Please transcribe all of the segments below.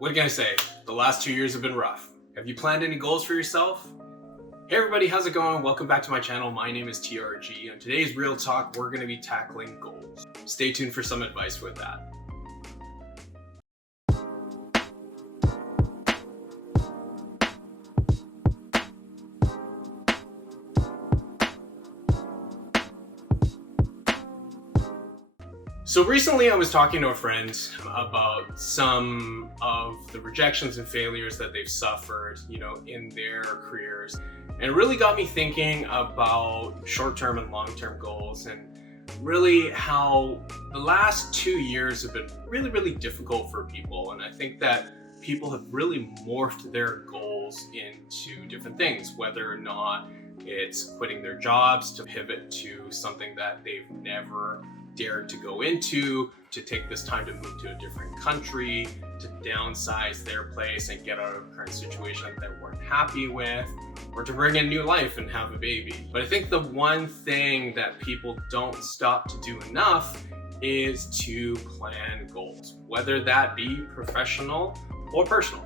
What can I say? The last 2 years have been rough. Have you planned any goals for yourself? Hey everybody, how's it going? Welcome back to my channel. My name is TRG, and today's Real Talk, we're going to be tackling goals. Stay tuned for some advice with that. So recently I was talking to a friend about some of the rejections and failures that they've suffered, in their careers. And it really got me thinking about short-term and long-term goals, and really how the last 2 years have been really difficult for people. And I think that people have really morphed their goals into different things, whether or not it's quitting their jobs to pivot to something that they've never dared to go into, to take this time to move to a different country, to downsize their place and get out of a current situation that they weren't happy with, or to bring in new life and have a baby. But I think the one thing that people don't stop to do enough is to plan goals, whether that be professional or personal.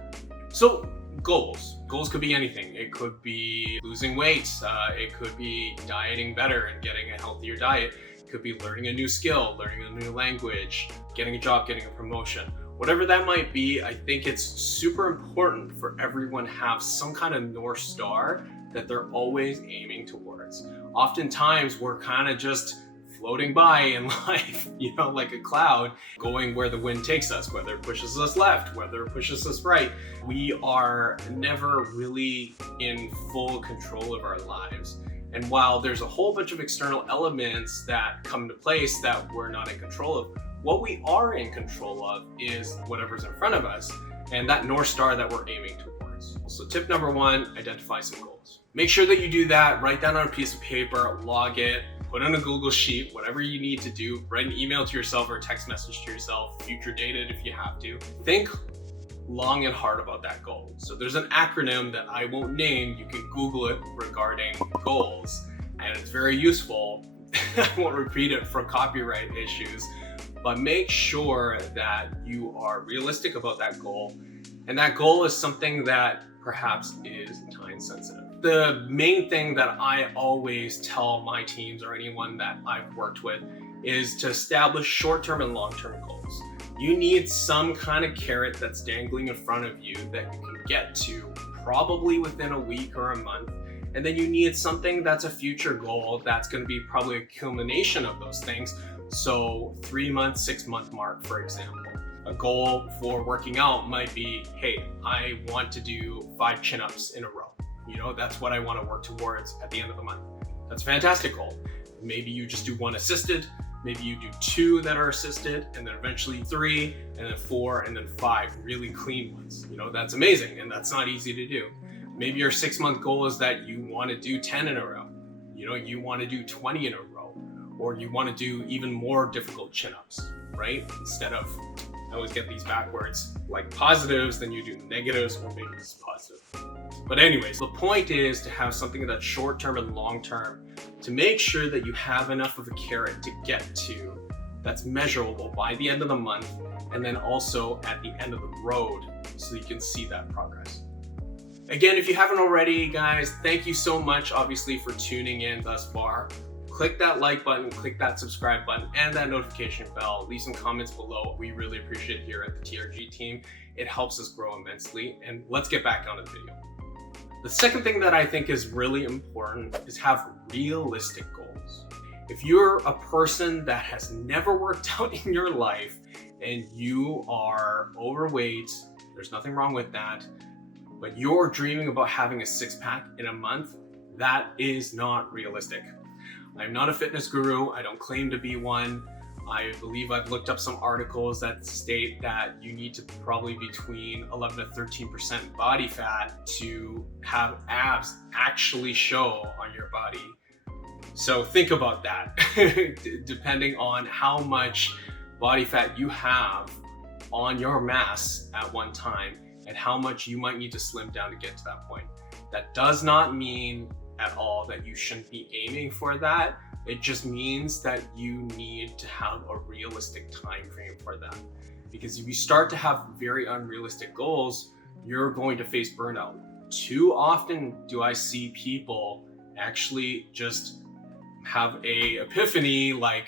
So goals could be anything. It could be losing weight, it could be dieting better and getting a healthier diet. Could be learning a new skill, learning a new language, getting a job, getting a promotion. Whatever that might be, I think it's super important for everyone to have some kind of North Star that they're always aiming towards. Oftentimes we're kind of just floating by in life, like a cloud, going where the wind takes us, whether it pushes us left, whether it pushes us right. We are never really in full control of our lives. And while there's a whole bunch of external elements that come into place that we're not in control of, what we are in control of is whatever's in front of us and that North Star that we're aiming towards. So tip number one, identify some goals. Make sure that you do that, write down on a piece of paper, log it, put on a Google Sheet, whatever you need to do, write an email to yourself or a text message to yourself, future date it if you have to. Think long and hard about that goal. So there's an acronym that I won't name, you can Google it, regarding goals, and it's very useful. I won't repeat it for copyright issues, but make sure that you are realistic about that goal, and that goal is something that perhaps is time sensitive. The main thing that I always tell my teams or anyone that I've worked with is to establish short-term and long-term goals. You need some kind of carrot that's dangling in front of you that you can get to probably within a week or a month. And then you need something that's a future goal that's going to be probably a culmination of those things. So 3 month, 6 month mark, for example. A goal for working out might be, hey, I want to do 5 chin-ups in a row. That's what I want to work towards at the end of the month. That's a fantastic goal. Maybe you just do 1 assisted. Maybe you do 2 that are assisted, and then eventually 3, and then 4, and then 5 really clean ones. That's amazing, and that's not easy to do. Maybe your 6-month goal is that you want to do 10 in a row. You want to do 20 in a row, or you want to do even more difficult chin-ups, right? Instead of, I always get these backwards, like positives, then you do negatives, or maybe it's positive. But anyways, the point is to have something that's short-term and long-term, to make sure that you have enough of a carrot to get to that's measurable by the end of the month, and then also at the end of the road so you can see that progress. Again, if you haven't already, guys, thank you so much, obviously, for tuning in thus far. Click that like button, click that subscribe button, and that notification bell. Leave some comments below. We really appreciate it here at the TRG team. It helps us grow immensely, and let's get back on the video. The second thing that I think is really important is have realistic goals. If you're a person that has never worked out in your life and you are overweight, there's nothing wrong with that, but you're dreaming about having a 6-pack in a month, that is not realistic. I'm not a fitness guru. I don't claim to be one. I believe I've looked up some articles that state that you need to probably between 11 to 13% body fat to have abs actually show on your body. So think about that, depending on how much body fat you have on your mass at one time and how much you might need to slim down to get to that point. That does not mean at all that you shouldn't be aiming for that. It just means that you need to have a realistic time frame for that. Because if you start to have very unrealistic goals, you're going to face burnout. Too often do I see people actually just have a epiphany, like,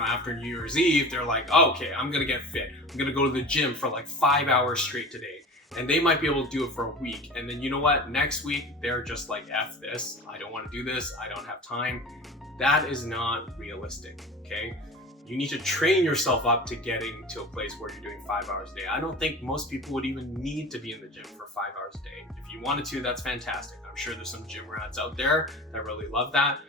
after New Year's Eve, they're like, oh, okay, I'm gonna get fit. I'm gonna go to the gym for like 5 hours straight today. And they might be able to do it for a week. And then you know what? Next week, they're just like, F this. I don't want to do this. I don't have time. That is not realistic, okay? You need to train yourself up to getting to a place where you're doing 5 hours a day. I don't think most people would even need to be in the gym for 5 hours a day. If you wanted to, that's fantastic. I'm sure there's some gym rats out there that really love that,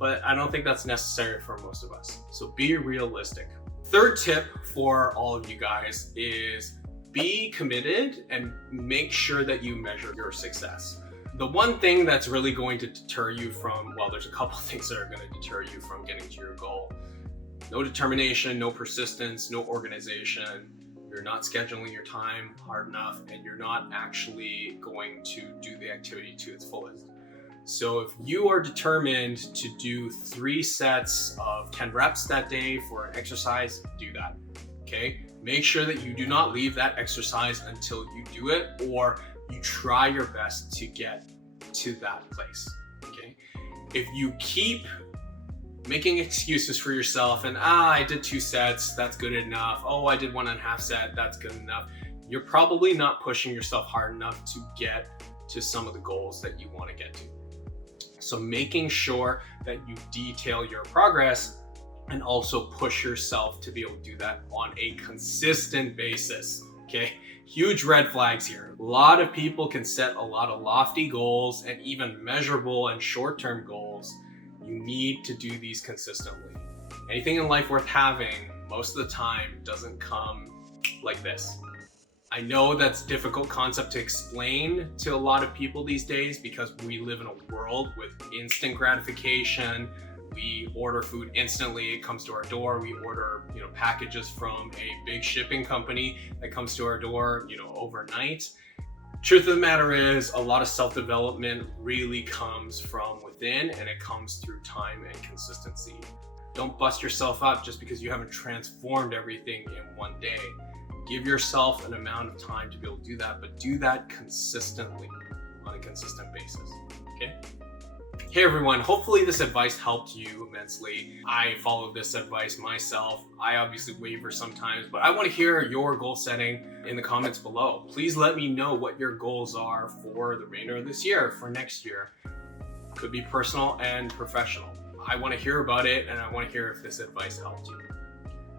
but I don't think that's necessary for most of us. So be realistic. Third tip for all of you guys is be committed and make sure that you measure your success. The one thing that's really going to deter you from, well, there's a couple things that are going to deter you from getting to your goal. No determination, no persistence, no organization. You're not scheduling your time hard enough, and you're not actually going to do the activity to its fullest. So if you are determined to do 3 sets of 10 reps that day for an exercise, do that, okay? Make sure that you do not leave that exercise until you do it, or you try your best to get to that place, okay? If you keep making excuses for yourself and I did 2 sets, that's good enough. Oh, I did 1.5 set, that's good enough. You're probably not pushing yourself hard enough to get to some of the goals that you want to get to. So making sure that you detail your progress and also push yourself to be able to do that on a consistent basis, okay? Huge red flags here. A lot of people can set a lot of lofty goals and even measurable and short-term goals. You need to do these consistently. Anything in life worth having, most of the time, doesn't come like this. I know that's a difficult concept to explain to a lot of people these days because we live in a world with instant gratification. We order food instantly, it comes to our door. We order, packages from a big shipping company that comes to our door, overnight. Truth of the matter is, a lot of self-development really comes from within, and it comes through time and consistency. Don't bust yourself up just because you haven't transformed everything in one day. Give yourself an amount of time to be able to do that, but do that consistently on a consistent basis, okay? Hey everyone, hopefully this advice helped you immensely. I follow this advice myself. I obviously waver sometimes, but I want to hear your goal setting in the comments below. Please let me know what your goals are for the remainder of this year, for next year. Could be personal and professional. I want to hear about it, and I want to hear if this advice helped you.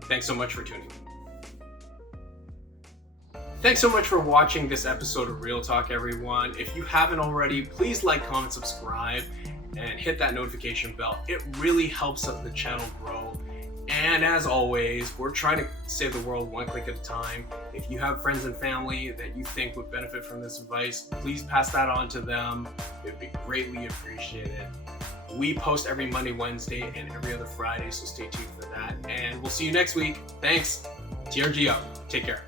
Thanks so much for tuning in. Thanks so much for watching this episode of Real Talk, everyone. If you haven't already, please like, comment, subscribe, and hit that notification bell. It really helps the channel grow. And as always, we're trying to save the world one click at a time. If you have friends and family that you think would benefit from this advice, please pass that on to them. It would be greatly appreciated. We post every Monday, Wednesday, and every other Friday, so stay tuned for that. And we'll see you next week. Thanks. TRG out. Take care.